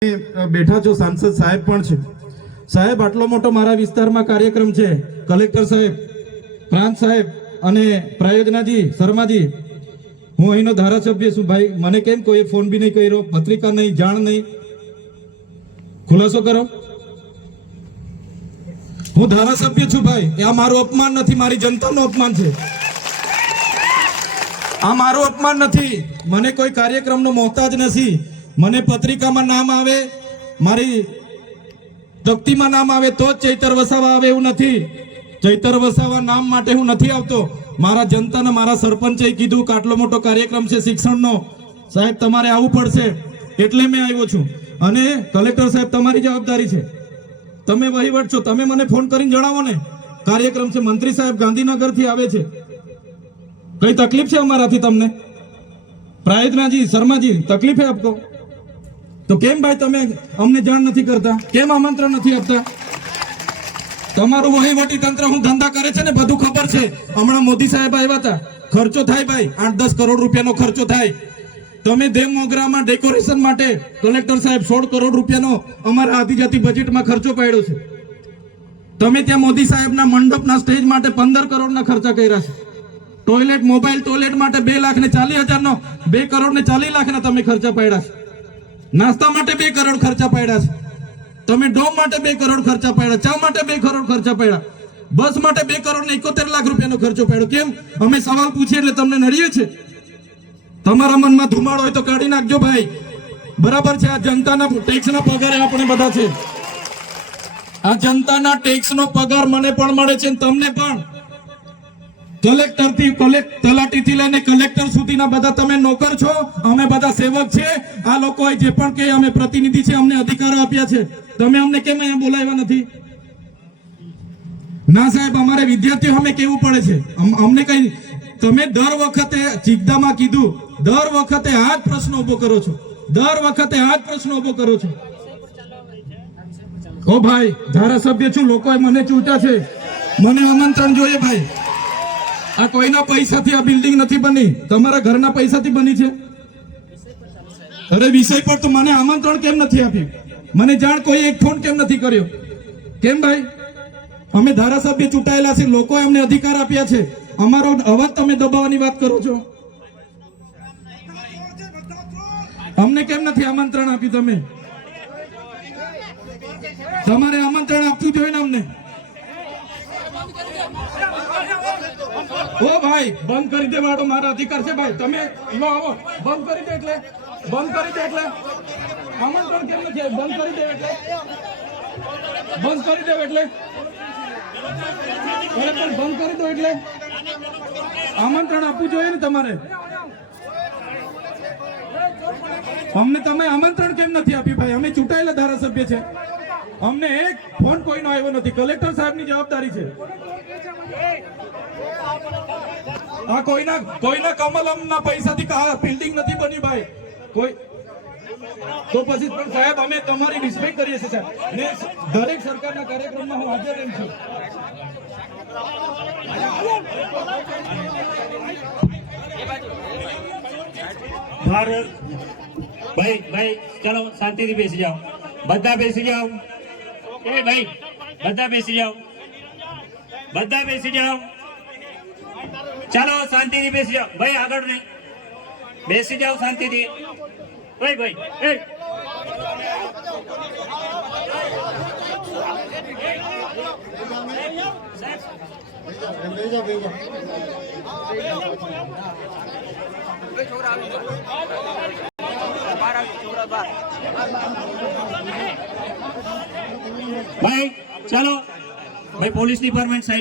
બેઠા છો, સાંસદ સાહેબ પણ છે. સાહેબ, આટલો મોટો મારા વિસ્તારમાં કાર્યક્રમ છે. કલેક્ટર સાહેબ, પ્રાંત સાહેબ અને પ્રાયોજનાજી, શર્માજી, હું અહીંનો ધારાસભ્ય છું ભાઈ. મને કેમ કોઈ ફોન બી નહીં કર્યો, પત્રિકા નહીં, જાણ નહીં, ખુલાસો કરો. હું ધારાસભ્ય છું ભાઈ. આ મારું અપમાન નથી, મારી જનતાનું અપમાન છે. આ મારું અપમાન નથી. મને કોઈ કાર્યક્રમનો મોહતાજ નથી. મને પત્રિકામાં નામ આવે, મારી તકતીમાં નામ આવે તો જ ચૈતર વસાવા આવે એવું નથી. ચૈતર વસાવા નામ માટે હું નથી આવતો. મારા જનતાને મારા સરપંચે કીધું કે આટલો મોટો કાર્યક્રમ છે શિક્ષણનો, સાહેબ તમારે આવવું પડશે, એટલે મેં આવ્યો છું. અને કલેક્ટર સાહેબ, તમારી જવાબદારી છે, તમે વહીવટ છો, તમે મને ફોન કરીને જણાવો ને. કાર્યક્રમ છે, મંત્રી સાહેબ ગાંધીનગરથી આવે છે, કઈ તકલીફ છે અમારાથી તમને? પ્રાયોજનાજી, શર્માજી, તકલીફ है आपको? તો કેમ ભાઈ તમે અમને જાણ નથી કરતા? કેમ આમંત્રણ નથી આપતા? તમારું વહીવટી તંત્ર હું ધંધા કરે છે ને બધું ખબર છે. હમણાં મોદી સાહેબ આવ્યા હતા, ખર્ચો થાય ભાઈ, 8-10 કરોડ રૂપિયાનો ખર્ચો થાય. તમે દેવ મોગરામાં ડેકોરેશન માટે કલેક્ટર સાહેબ 16 કરોડ રૂપિયાનો અમારા આદિજાતિ બજેટમાં ખર્ચો પાડ્યો છે. તમે ત્યાં મોદી સાહેબના મંડપના સ્ટેજ માટે 15 કરોડના ખર્ચા કર્યા છે. ટોયલેટ, મોબાઈલ ટોયલેટ માટે 2,40,000 નો, 2 કરોડ ને 40 લાખના તમે ખર્ચા પાડ્યા છે. નાસ્તા માટે 2 કરોડ ખર્ચા પાડ્યા છે. તમે ડોમ માટે 2 કરોડ ખર્ચા પાડ્યા, ચા માટે 2 કરોડ ખર્ચા પાડ્યા, બસ માટે 2 કરોડ ને 71 લાખ રૂપિયાનો ખર્ચો પાડ્યો. કેમ? અમે સવાલ પૂછીએ એટલે તમને નડીએ છે? તમારા મનમાં ધુમાડો હોય તો કાઢી નાખજો ભાઈ. બરાબર છે, આ જનતાના ટેક્સના પગારે આપણે બધા છે. આ જનતાના ટેક્સનો પગાર મને પણ મળે છે, તમને પણ. કલેક્ટરથી તલાટીથી લઈને કલેક્ટર સુધીના બધા તમે નોકર છો, અમે બધા સેવક છે. આ લોકોએ જે પણ કે અમે પ્રતિનિધિ છે, અમને અધિકારો આપ્યા છે. તમે અમને કેમ અહીંયા બોલાવ્યા નથી? ના સાહેબ, અમારે વિદ્યાર્થીઓ અમે કેવું પડે છે. અમને કઈ, તમે દર વખતે ચિકદામાં કીધું, દર વખતે આ જ પ્રશ્ન ઉભો કરો છો, દર વખતે આ જ પ્રશ્ન ઉભો કરો છો. ઓ ભાઈ, ધારાસભ્ય છું, લોકોએ મને ચૂંટ્યા છે, મને આમંત્રણ જોઈએ ભાઈ. આ કોઈના પૈસાથી આ બિલ્ડિંગ નથી બની, તમારા ઘરના પૈસાથી બની છે. અરે વિષય પર તો મને આમંત્રણ કેમ નથી આપ્યું? મને જાણ કોઈ એક ફોન કેમ નથી કર્યો? કેમ ભાઈ? અમે ધારાસભ્ય ચૂંટાયેલા છે, લોકોએ અમને અધિકાર આપ્યા છે, અમારો અવાજ તમે દબાવવાની વાત કરો છો. અમને કેમ નથી આમંત્રણ આપ્યું? તમે તમારે આમંત્રણ આપવું જોઈએ ને અમને. ઓ ભાઈ, બંધ કરી દેવાડો, મારા અધિકાર છે ભાઈ. તમે લો આવો, બંધ કરી દે એટલે, બંધ કરી દે એટલે આમંત્રણ કેમ નથી? બંધ કરી દે એટલે, બંધ કરી દે એટલે, બંધ કરી દો એટલે આમંત્રણ આપવું જોઈએ ને તમારે. અમને તમે આમંત્રણ કેમ નથી આપ્યું ભાઈ? અમે ચૂંટાયેલા ધારાસભ્ય છે, અમને એક ફોન કોઈનો આવ્યો નથી. કલેક્ટર સાહેબની જવાબદારી છે. આ કોઈના કમલમના પૈસાથી બિલ્ડિંગ નથી બની ભાઈ. કોઈ તો પછી પણ સાહેબ, અમે તમારી રિસ્પેક્ટ કરીએ છીએ સાહેબ, ને દરેક સરકારના કાર્યક્રમમાં હું હાજર રહું છું. ભાઈ ચલો શાંતિથી બેસી જાઓ, બધા બેસી જાઓ. એ ભાઈ, બધા બેસી જાઓ, બધા બેસી જાઓ. ચાલો શાંતિથી બેસી જાઓ ભાઈ, આગળ નહીં, બેસી જાઓ શાંતિથી. ભાઈ એ ભાઈ ચાલો ભાઈ, પોલીસ ડિપાર્ટમેન્ટ સાહેબ.